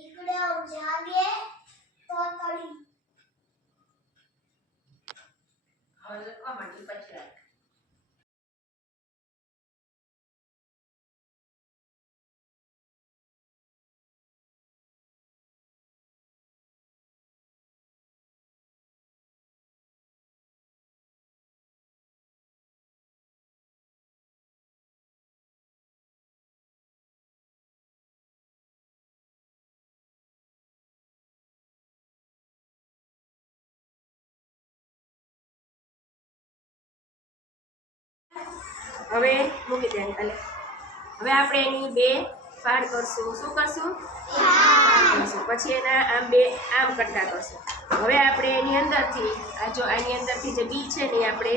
इकडे जागे तो तळी હવે લખવા માંડી પછી રાખ હવે મૂકી દે એટલે હવે આપણે એની બે ફાડ કરશું શું કરશું પછી એના આમ બે આમ કટકા કરશું હવે આપણે એની અંદરથી આ જો આની અંદરથી જે બીજ છે ને એ આપણે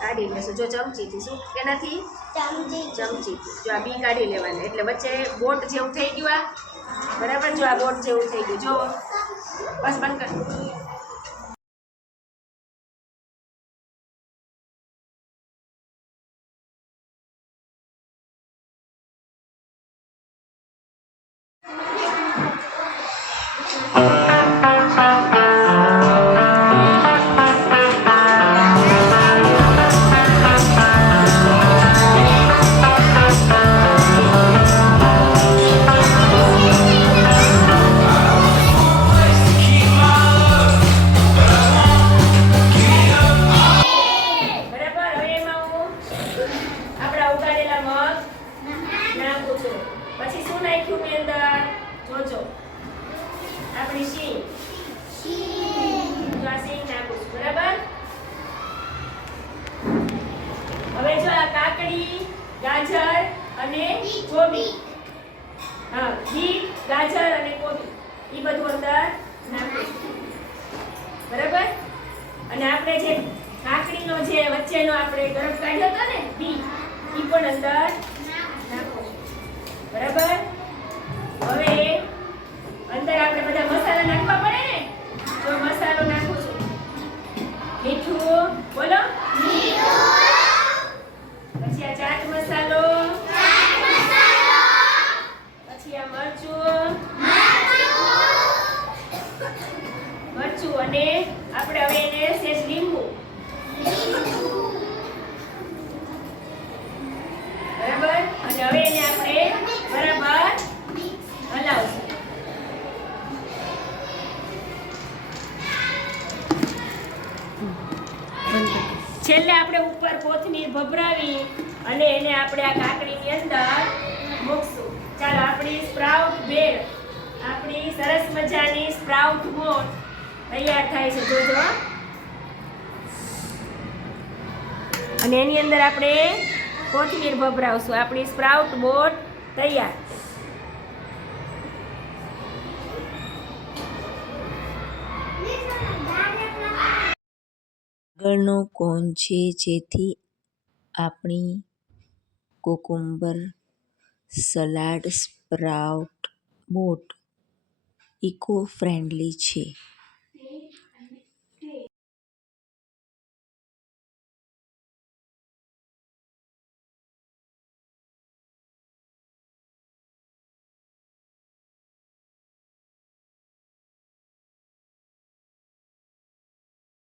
કાઢી લેશું જો ચમચીથી શું કેનાથી ચમચીથી જો આ બી કાઢી લેવાના એટલે વચ્ચે બોટ જેવું થઈ ગયું આ બરાબર જો આ બોટ જેવું થઈ ગયું જો બસ બંધ કર પછી શું નાખ્યું મેં અંદર જોજો આપણી સિંગ જો આ સિંગ નાખું છું બરાબર હવે જો આ કાકડી ગાજર અને કોબી હા બીટ ગાજર અને કોબી એ બધું અંદર નાખું બરાબર અને આપણે જે કાકડીનો જે વચ્ચેનો આપણે ગરમ કાઢ્યો હતો ને બી એ પણ અંદર નાખો બરાબર હવે અંદર આપણે બધા મસાલા નાખવા પડે ને તો મસાલો નાખું છું મીઠું બોલો પછી આ ચાટ મસાલો પછી આ મરચું અને આપણે હવે એને સેજ લીંબુ બરાબર અને હવે એને આપણે બરાબર હલાવશું છેલ્લે આપણે ઉપર કોથમીર ભભરાવી અને એને આપણે આ કાકડીની અંદર મૂકશું ચાલો આપણી સ્પ્રાઉટ ભેળ આપણી સરસ મજાની સ્પ્રાઉટ બોટ તૈયાર થાય છે જોજો અને એની અંદર આપણે કોથમીર ભભરાવશું આપણી સ્પ્રાઉટ બોટ તૈયાર આગળનો કોન છે જેથી આપણી cucumber salad sprout boat eco friendly છે.